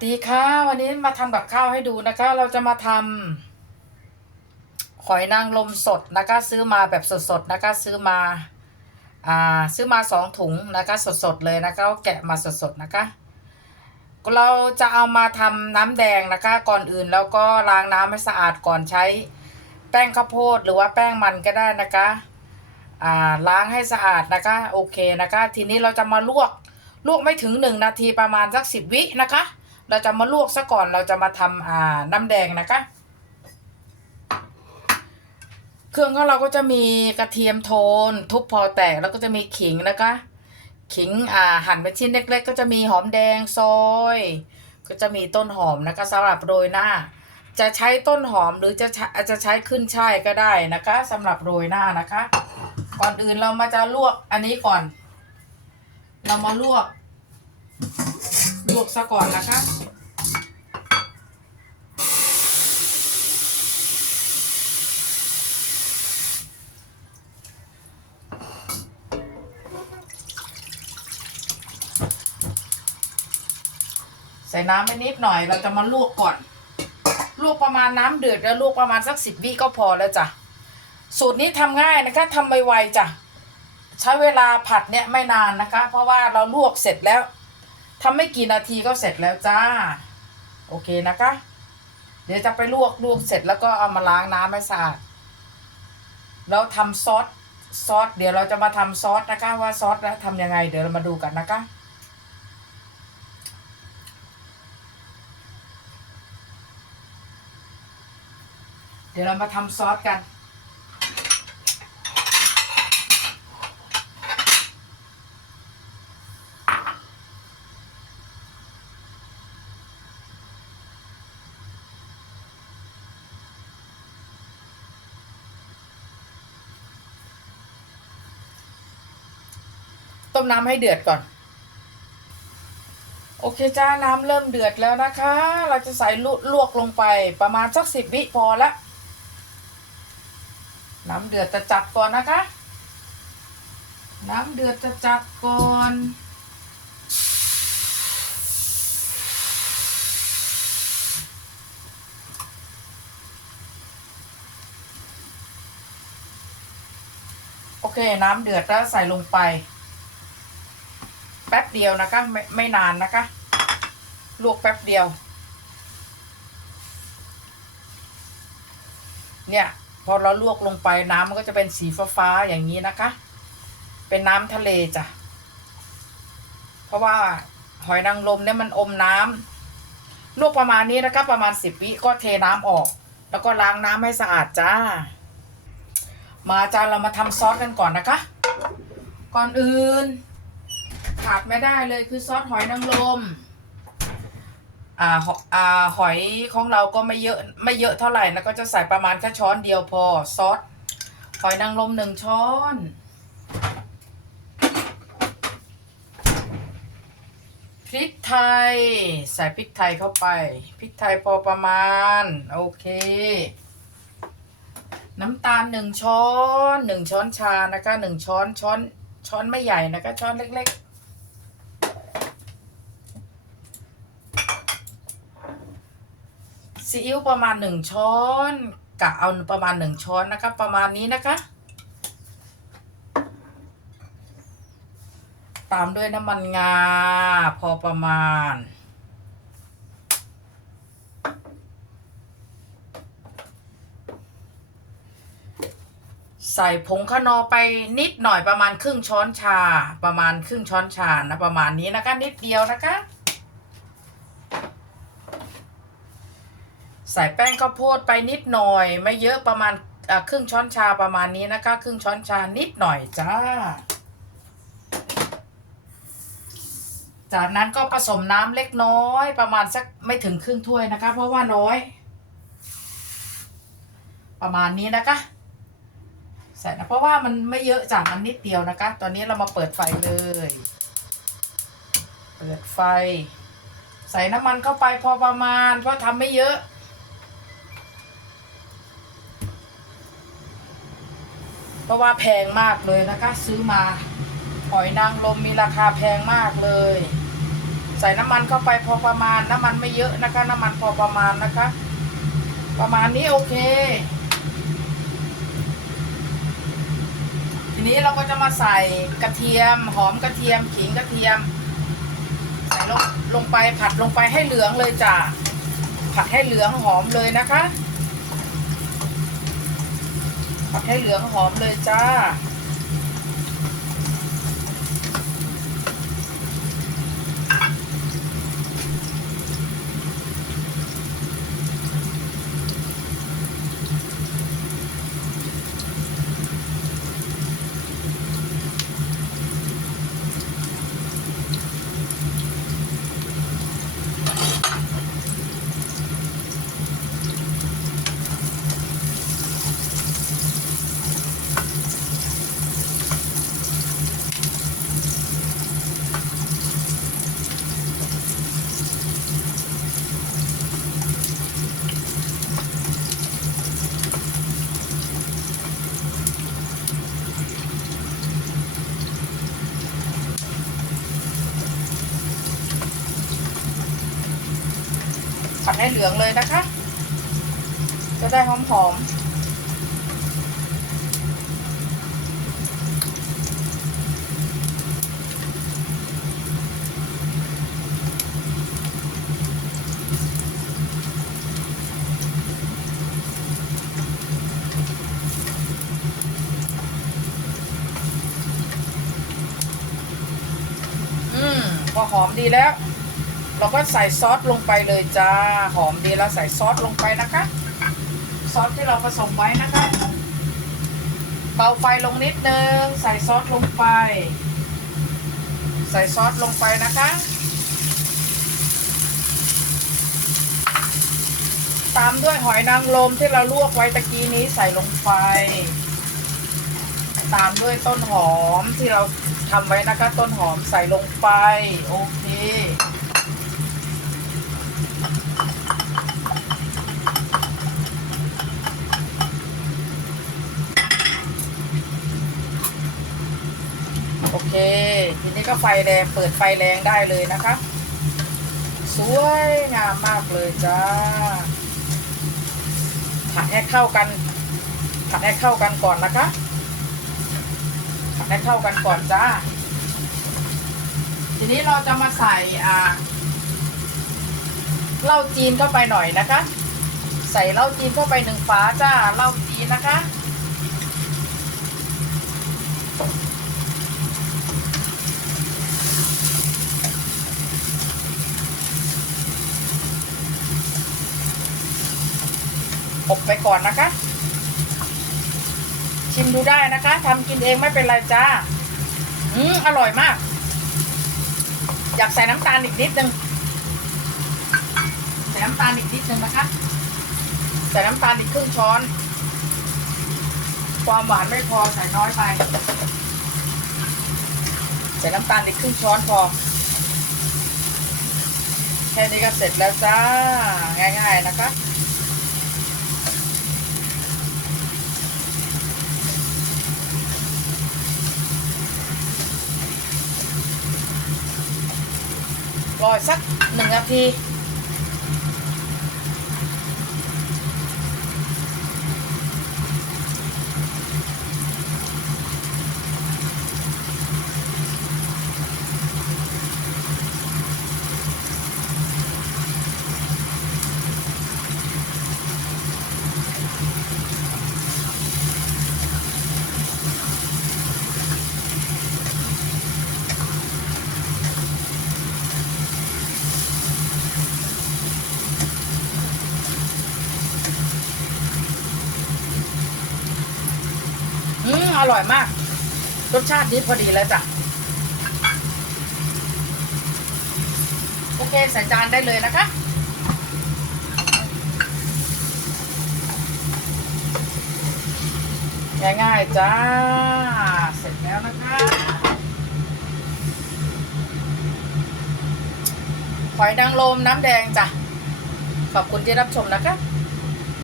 ดีค่ะวันนี้มาทำกับข้าวให้ดูนะคะ เราจะมาทำหอยนางรมสดนะคะ ซื้อมาแบบสดๆนะคะ ซื้อมาอ่าซื้อมาสองถุงนะคะสดๆเลยนะคะแกะมาสดๆนะคะ เราจะเอามาทำน้ำแดงนะคะ ก่อนอื่นแล้วก็ล้างน้ำให้สะอาดก่อนใช้ แป้งข้าวโพดหรือว่าแป้งมันก็ได้นะคะอ่าล้างให้สะอาดนะคะ โอเคนะคะ ทีนี้เราจะมาลวกลวกไม่ถึงหนึ่งนาทีประมาณสักสิบวินะคะ เราจะมาลวกซะก่อนเราจะมาทำอ่าน้ำแดงนะคะ เครื่องของเราก็จะมีกระเทียมโทน ทุบพอแตกแล้วก็จะมีขิงนะคะ ขิงอ่าหั่นเป็นชิ้นเล็ก ๆ ก็จะมีหอมแดงซอย ก็จะมีต้นหอมนะคะสำหรับโรยหน้า จะใช้ต้นหอมหรือจะใช้จะใช้ขึ้นช่ายก็ได้นะคะสำหรับโรยหน้านะคะ ก่อนอื่นเรามาจะลวกอันนี้ก่อน เรามาลวก ลวกซะก่อนนะคะใส่น้ำไปนิดหน่อยเราจะมาลวกก่อน ลวกประมาณน้ำเดือดแล้วลวกประมาณสักสิบวิก็พอแล้วจ้ะ สูตรนี้ทำง่ายนะคะทำไวๆจ้ะ ใช้เวลาผัดเนี่ยไม่นานนะคะ เพราะว่าเราลวกเสร็จแล้ว ทำไม่กี่นาทีก็เสร็จแล้วจ้า โอเคนะคะ เดี๋ยวจะไปลวกลวกเสร็จแล้วก็เอามาล้างน้ำให้สะอาดแล้วทำซอสซอสเดี๋ยวเราจะมาทำซอสนะคะว่าซอสแล้วทำยังไง เดี๋ยวเรามาดูกันนะคะเดี๋ยวเรามาทำซอสกัน ต้มน้ำให้เดือดก่อน โอเคจ้าน้ำเริ่มเดือดแล้วนะคะ เราจะใส่ลวลวกลงไปประมาณสักสิบวิพอละน้ำเดือดจะจัดก่อนนะคะ น้ำเดือดจะจัดก่อนโอเค น้ำเดือดแล้วใส่ลงไป เดียวนะคะ ไม่ไม่นานนะคะ ลวกแป๊บเดียว เนี่ย พอเราลวกลงไปน้ำมันก็จะเป็นสีฟ้าๆอย่างนี้นะคะ เป็นน้ำทะเลจ้ะ เพราะว่าหอยนางรมเนี่ยมันอมน้ำลวกประมาณนี้นะคะ ประมาณสิบวิก็เทน้ำออก แล้วก็ล้างน้ำให้สะอาดจ้า มาจ้าเรามาทำซอสกันก่อนนะคะ ก่อนอื่น ขาดไม่ได้เลยคือซอสหอยนางรมอ่าหออ่าหอยของเราก็ไม่เยอะไม่เยอะเท่าไหร่นะก็จะใส่ประมาณแค่ช้อนเดียวพอซอสหอยนางรมหนึ่งช้อนพริกไทย ใส่พริกไทยเข้าไปพริกไทยพอประมาณ โอเค น้ำตาลหนึ่งช้อนหนึ่งช้อนชานะคะหนึ่งช้อนช้อนช้อนไม่ใหญ่นะคะช้อนเล็ก ๆ ซีอิ๊วประมาณหนึ่งช้อนกะเอาประมาณหนึ่งช้อนนะคะ ประมาณนี้นะคะ ตามด้วยน้ำมันงา พอประมาณ ใส่ผงขนอไปนิดหน่อยประมาณครึ่งช้อนชา ประมาณครึ่งช้อนชานะประมาณนี้นะคะ นิดเดียวนะคะ ใส่แป้งข้าวโพดไปนิดหน่อย ไม่เยอะประมาณครึ่งช้อนชาประมาณนี้นะคะ ครึ่งช้อนชานิดหน่อยจ้า จากนั้นก็ผสมน้ำเล็กน้อย ประมาณสักไม่ถึงครึ่งถ้วยนะคะ เพราะว่าน้อย ประมาณนี้นะคะ ใส่นะเพราะว่ามันไม่เยอะจากมันนิดเดียวนะคะ ตอนนี้เรามาเปิดไฟเลย เปิดไฟ ใส่น้ำมันเข้าไปพอประมาณ เพราะทำไม่เยอะ เพ ราะว่าแพงมากเลยนะคะ ซื้อมาหอยนางรมมีราคาแพงมากเลย ใส่น้ำมันเข้าไปพอประมาณน้ำมันไม่เยอะนะคะ น้ำมันพอประมาณนะคะ ประมาณนี้โอเค ทีนี้เราก็จะมาใส่กระเทียม หอมกระเทียมขิงกระเทียม ใส่ลงลงไปผัดลงไปให้เหลืองเลยจ้ะผัดให้เหลืองหอมเลยนะคะ ผักให้เหลืองหอมเลยจ้า ผัดให้เหลืองเลยนะคะ จะได้หอมหอมอืมพอหอมดีแล้ว เราก็ใส่ซอสลงไปเลยจ้า หอมดีแล้วใส่ซอสลงไปนะคะ ซอสที่เราผสมไว้นะคะ เบาไฟลงนิดนึง ใส่ซอสลงไป ใส่ซอสลงไปนะคะตามด้วยหอยนางรมที่เราลวกไว้ตะกี้นี้ใส่ลงไป ตามด้วยต้นหอมที่เราทำไว้นะคะ ต้นหอมใส่ลงไป โอเค เค ทีนี้ก็ไฟแรงเปิดไฟแรงได้เลยนะคะ สวยงามมากเลยจ้าผัดให้เข้ากันผัดให้เข้ากันก่อนนะคะผัดให้เข้ากันก่อนจ้า ทีนี้เราจะมาใส่อ่าเหล้าจีนเข้าไปหน่อยนะคะ ใส่เหล้าจีนเข้าไปหนึ่งฝาจ้าเหล้าจีนนะคะ อบไปก่อนนะคะ ชิมดูได้นะคะทำกินเองไม่เป็นไรจ้าอืมอร่อยมาก อยากใส่น้ำตาลอีกนิดนึงใส่น้ำตาลอีกนิดนึงนะคะใส่น้ำตาลอีกครึ่งช้อน ความหวานไม่พอใส่น้อยไปใส่น้ำตาลอีกครึ่งช้อนพอแค่นี้ก็เสร็จแล้วจ้า ง่าย ๆ นะคะ รอสักหนึ่งนาที อืม อร่อยมาก รสชาตินี้พอดีแล้วจ้ะ โอเค ใส่จานได้เลยนะคะง่ายๆจ้า เสร็จแล้วนะคะหอยนางรมน้ำแดงจ้ะ ขอบคุณที่รับชมนะคะ